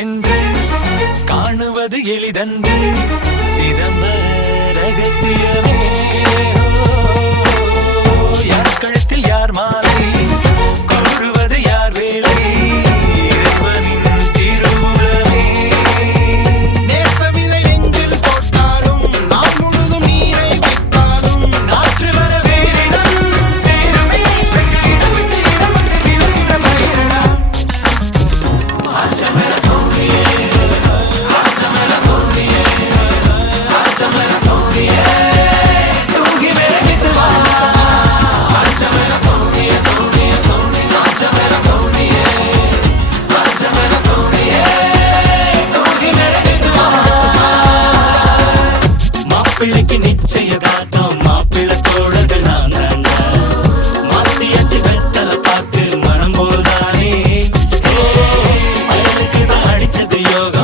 யாரென்று காணுவது எளிதன்று சிதம்பர ரகசியமே யார் கழுத்தில் யார் மாலை கூறுவது யார் வேலை இறைவனின் திருவுளமே நேசவிதை நெஞ்சில் போட்டாலும் நான் முழுதும் நீரை விட்டாலும் நாற்று வர வேறிடம் சேருமே பெண்களிடம் விட்டு இடம் வந்து விழுகின்ற பயிரிடா ஆச்சமர சோழியே ஆச்சமர சோழியே ஆச்சமர சோழியே தூங்கி மேலகிட்டு வா ஆச்சமர சோழியே சோழியே சோழி ஆச்சமர சோழியே ஆச்சமர சோழியே தூங்கி மேலகிட்டு வா மாப்பிள்ளைக்கு நிச்சயதார்த்தம் மாப்பிள்ளை தோழர்கள் நான் தாண்டா மாத்தியாச்சு வெத்தலை பார்த்து மனம் போல்தானே பயனுக்கு தான் அடிச்சது யோகம்